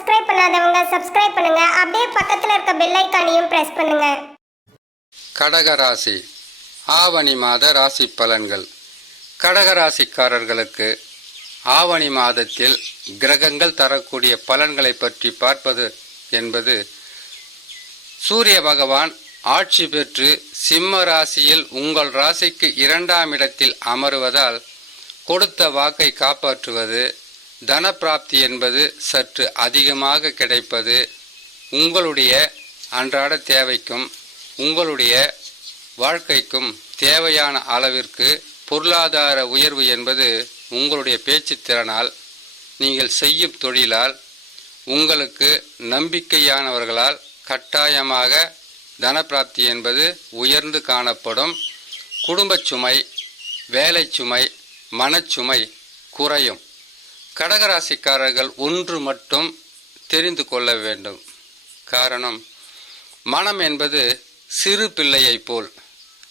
பண்ணாதவங்க சப்ஸ்கிரைப் பண்ணுங்க. அப்படியே பக்கத்துல இருக்க பெல் ஐக்கானையும் பிரஸ் பண்ணுங்க. கடகராசி. ஆவணி மாத ராசி பலன்கள். கடகராசிக்காரர்களுக்கு ஆவணி மாதத்தில் கிரகங்கள் தரக்கூடிய பலன்களை பற்றி பார்ப்பது என்பது சூரிய பகவான் ஆட்சி பெற்று சிம்ம ராசியில் உங்கள் ராசிக்கு இரண்டாம் இடத்தில் அமருவதால் கொடுத்த வாக்கை காப்பாற்றுவது தன பிராப்தி என்பது சற்று அதிகமாக கிடைப்பது உங்களுடைய அன்றாட தேவைக்கும் உங்களுடைய வாழ்க்கைக்கும் தேவையான அளவிற்கு பொருளாதார உயர்வு என்பது உங்களுடைய பேச்சு திறனால் நீங்கள் செய்யும் தொழிலால் உங்களுக்கு நம்பிக்கையானவர்களால் கட்டாயமாக தனப்பிராப்தி என்பது உயர்ந்து காணப்படும். குடும்பச் சுமை வேலை சுமை மனச்சுமை குறையும். கடகராசிக்காரர்கள் ஒன்று மட்டும் தெரிந்து கொள்ள வேண்டும். காரணம் மனம் என்பது சிறு பிள்ளையைப் போல்.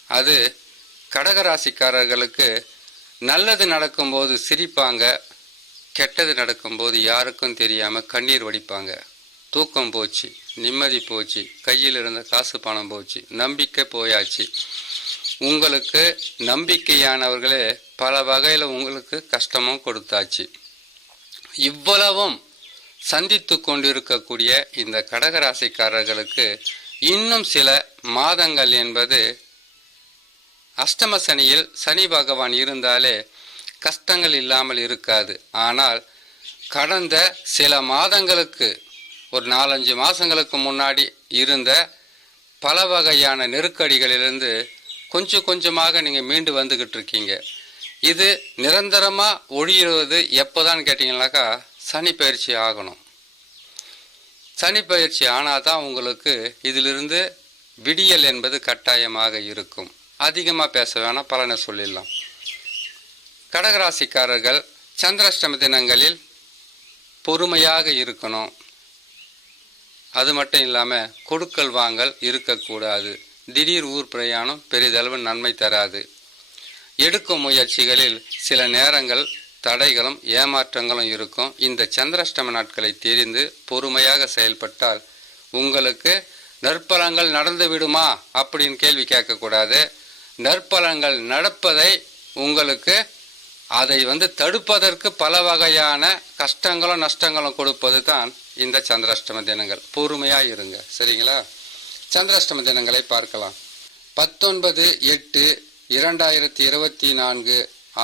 அது கடகராசிக்காரர்களுக்கு நல்லது நடக்கும்போது சிரிப்பாங்க கெட்டது நடக்கும்போது யாருக்கும் தெரியாமல் கண்ணீர் வடிப்பாங்க. தூக்கம் போச்சு நிம்மதி போச்சு கையில் இருந்த காசு பணம் போச்சு நம்பிக்கை போயாச்சு. உங்களுக்கு நம்பிக்கையானவர்களே பல வகையில் உங்களுக்கு கஷ்டமும் கொடுத்தாச்சு. இவ்வளவும் சந்தித்து கொண்டிருக்கக்கூடிய இந்த கடகராசிக்காரர்களுக்கு இன்னும் சில மாதங்கள் என்பது அஷ்டம சனியில் சனி பகவான் இருந்தாலே கஷ்டங்கள் இல்லாமல் இருக்காது. ஆனால் கடந்த சில மாதங்களுக்கு ஒரு நாலஞ்சு மாதங்களுக்கு முன்னாடி இருந்த பல வகையான நெருக்கடிகளிலிருந்து கொஞ்சம் கொஞ்சமாக நீங்கள் மீண்டு வந்துக்கிட்டு இருக்கீங்க. இது நிரந்தரமாக ஒழியிறது எப்போதான்னு கேட்டிங்கனாக்கா சனி பயிற்சி ஆகணும். சனி பயிற்சி ஆனால் தான் உங்களுக்கு இதிலிருந்து விடியல் என்பது கட்டாயமாக இருக்கும். அதிகமாக பேச வேணாம் பலனை சொல்லிடலாம். கடகராசிக்காரர்கள் சந்திராஷ்டம தினங்களில் பொறுமையாக இருக்கணும். அது மட்டும் இல்லாமல் கொடுக்கல் வாங்கல் இருக்கக்கூடாது. திடீர் ஊர் பிரயாணம் பெரிதளவு நன்மை தராது. எடுக்கும் முயற்சிகளில் சில நேரங்கள் தடைகளும் ஏமாற்றங்களும் இருக்கும். இந்த சந்திராஷ்டம நாட்களை தெரிந்து பொறுமையாக செயல்பட்டால் உங்களுக்கு நற்பலங்கள் நடந்து விடுமா அப்படின்னு கேள்வி கேட்கக்கூடாது. நற்பலங்கள் நடப்பதை உங்களுக்கு அதை வந்து தடுப்பதற்கு பல வகையான கஷ்டங்களும் நஷ்டங்களும் கொடுப்பது தான் இந்த சந்திராஷ்டம தினங்கள். பொறுமையாக இருங்க. சரிங்களா? சந்திராஷ்டம தினங்களை பார்க்கலாம். பத்தொன்பது எட்டு இரண்டாயிரத்தி இருபத்தி நான்கு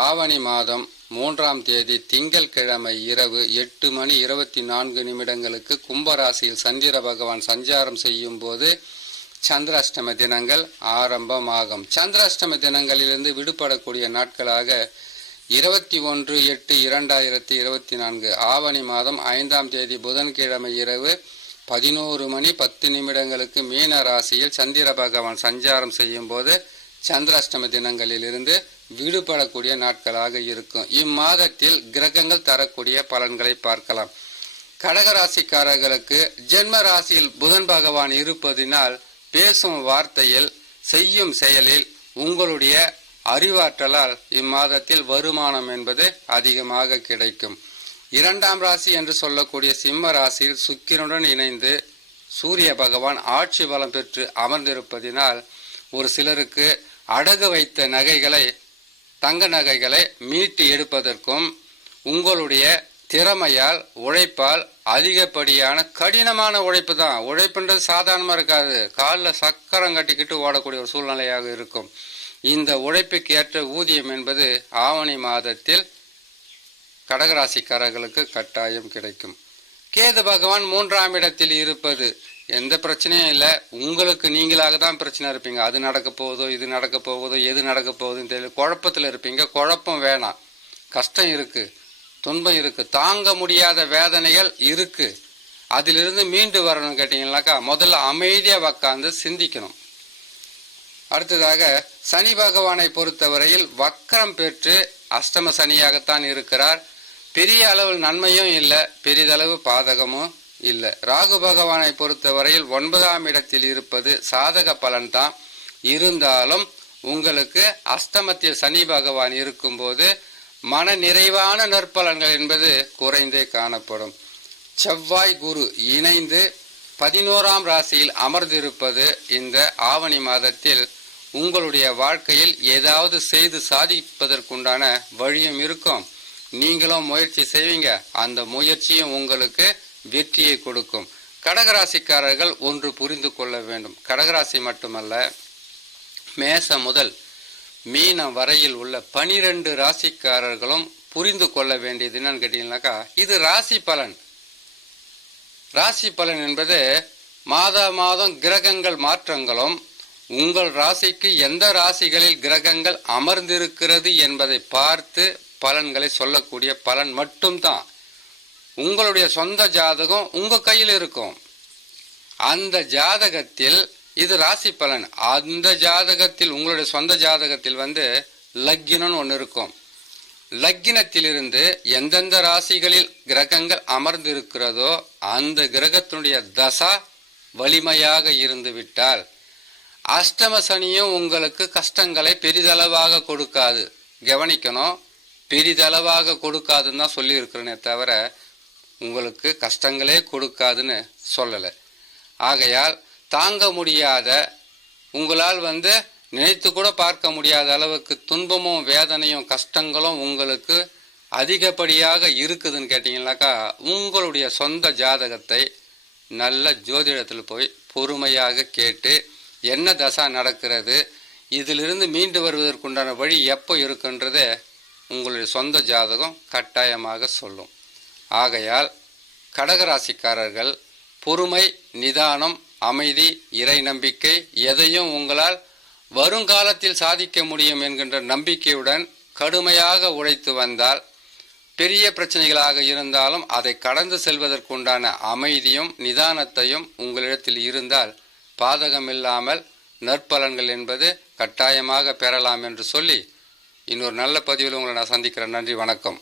ஆவணி மாதம் மூன்றாம் தேதி திங்கட்கிழமை இரவு எட்டு மணி இருபத்தி நான்கு நிமிடங்களுக்கு கும்பராசியில் சந்திர பகவான் சஞ்சாரம் செய்யும் போது சந்திராஷ்டம தினங்கள் ஆரம்பமாகும். சந்திராஷ்டம தினங்களிலிருந்து விடுபடக்கூடிய நாட்களாக இருபத்தி ஒன்று எட்டு இரண்டாயிரத்தி இருபத்தி நான்கு ஆவணி மாதம் ஐந்தாம் தேதி புதன்கிழமை இரவு பதினோரு மணி பத்து நிமிடங்களுக்கு மீன ராசியில் சந்திர பகவான் சஞ்சாரம் செய்யும் போது சந்திராஷ்டம தினங்களிலிருந்து விடுபடக்கூடிய நாட்களாக இருக்கும். இம்மாதத்தில் கிரகங்கள் தரக்கூடிய பலன்களை பார்க்கலாம். கடகராசிக்காரர்களுக்கு ஜென்ம ராசியில் புதன் பகவான் இருப்பதினால் பேசும் வார்த்தையில் செய்யும் செயலில் உங்களுடைய அறிவாற்றலால் இம்மாதத்தில் வருமானம் என்பது அதிகமாக கிடைக்கும். இரண்டாம் ராசி என்று சொல்லக்கூடிய சிம்ம ராசியில் சுக்கிரனுடன் இணைந்து சூரிய பகவான் ஆட்சி பலம் பெற்று அமர்ந்திருப்பதினால் ஒரு சிலருக்கு அடகு வைத்த நகைகளை தங்க நகைகளை மீட்டு எடுப்பதற்கும் உங்களுடைய திறமையால் உழைப்பால் அதிகப்படியான கடினமான உழைப்பு தான். உழைப்புன்றது சாதாரணமாக இருக்காது. காலில் சக்கரம் கட்டிக்கிட்டு ஓடக்கூடிய ஒரு சூழ்நிலையாக இருக்கும். இந்த உழைப்புக்கு ஏற்ற ஊதியம் என்பது ஆவணி மாதத்தில் கடகராசிக்காரர்களுக்கு கட்டாயம் கிடைக்கும். கேது பகவான் மூன்றாம் இடத்தில் இருப்பது. எந்த பிரச்சனையும் இல்லை. உங்களுக்கு நீங்களாக தான் பிரச்சனை இருப்பீங்க. அது நடக்க போகுதோ இது நடக்க போகுதோ எது நடக்க போகுதுன்னு தெரியல. குழப்பத்தில் இருப்பீங்க. குழப்பம் வேணாம். கஷ்டம் இருக்குது துன்பம் இருக்குது தாங்க முடியாத வேதனைகள் இருக்குது அதிலிருந்து மீண்டு வரணும் கேட்டிங்கனாக்கா முதல்ல அமைதியாக உக்காந்து சிந்திக்கணும். அடுத்ததாக சனி பகவானை பொறுத்தவரையில் வக்கரம் பெற்று அஷ்டம சனியாகத்தான் இருக்கிறார். பெரிய அளவில் நன்மையும் இல்லை. பெரிதளவு பாதகமும் இல்லை. ராகு பகவானை பொறுத்தவரையில் ஒன்பதாம் இடத்தில் இருப்பது சாதக பலன்தான். இருந்தாலும் உங்களுக்கு அஸ்தமத்தில் சனி பகவான் இருக்கும்போது மன நிறைவான நற்பலன்கள் என்பது குறைந்தே காணப்படும். செவ்வாய் குரு இணைந்து பதினோராம் ராசியில் அமர்ந்திருப்பது இந்த ஆவணி மாதத்தில் உங்களுடைய வாழ்க்கையில் ஏதாவது செய்து சாதிப்பதற்குண்டான வழியும் இருக்கும். நீங்களும் முயற்சி செய்வீங்க. அந்த முயற்சியும் உங்களுக்கு வெற்றியை கொடுக்கும். கடகராசிக்காரர்கள் ஒன்று புரிந்து கொள்ள வேண்டும். கடகராசி மட்டுமல்ல மேச முதல் மீனம் வரையில் உள்ள பனிரெண்டு ராசிக்காரர்களும் புரிந்து கொள்ள வேண்டியது என்னன்னு கேட்டீங்கன்னாக்கா இது ராசி பலன். ராசி பலன் என்பது மாதா மாதம் கிரகங்கள் மாற்றங்களும் உங்கள் ராசிக்கு எந்த ராசிகளில் கிரகங்கள் அமர்ந்திருக்கிறது என்பதை பார்த்து பலன்களை சொல்லக்கூடிய பலன் மட்டும்தான். உங்களுடைய சொந்த ஜாதகம் உங்கள் கையில் இருக்கும். அந்த ஜாதகத்தில் இது ராசி பலன். அந்த ஜாதகத்தில் உங்களுடைய சொந்த ஜாதகத்தில் வந்து லக்கினம்னு ஒன்று இருக்கும். லக்கினத்திலிருந்து எந்தெந்த ராசிகளில் கிரகங்கள் அமர்ந்து இருக்கிறதோ அந்த கிரகத்தினுடைய தசா வலிமையாக இருந்து விட்டால் அஷ்டம சனியும் உங்களுக்கு கஷ்டங்களை பெரிதளவாக கொடுக்காது. கவனிக்கணும். பெரிதளவாக கொடுக்காதுன்னு தான் சொல்லியிருக்கிறேனே தவிர உங்களுக்கு கஷ்டங்களே கொடுக்காதுன்னு சொல்லலை. ஆகையால் தாங்க முடியாத உங்களால் வந்து நினைத்து கூட பார்க்க முடியாத அளவுக்கு துன்பமும் வேதனையும் கஷ்டங்களும் உங்களுக்கு அதிகப்படியாக இருக்குதுன்னு கேட்டிங்கனாக்கா உங்களுடைய சொந்த ஜாதகத்தை நல்ல ஜோதிடத்தில் போய் பொறுமையாக கேட்டு என்ன தசா நடக்கிறது இதிலிருந்து மீண்டு வருவதற்குண்டான வழி எப்போ இருக்குன்றதே உங்களுடைய சொந்த ஜாதகம் கட்டாயமாக சொல்லும். ஆகையால் கடகராசிக்காரர்கள் பொறுமை நிதானம் அமைதி இறை நம்பிக்கை எதையும் உங்களால் வருங்காலத்தில் சாதிக்க முடியும் என்கின்ற நம்பிக்கையுடன் கடுமையாக உழைத்து வந்தால் பெரிய பிரச்சனைகளாக இருந்தாலும் அதை கடந்து செல்வதற்குண்டான அமைதியும் நிதானத்தையும் உங்களிடத்தில் இருந்தால் பாதகமில்லாமல் நற்பலன்கள் என்பது கட்டாயமாக பெறலாம் என்று சொல்லி இன்னொரு நல்ல பதிவில் உங்களை நான் சந்திக்கிறேன். நன்றி வணக்கம்.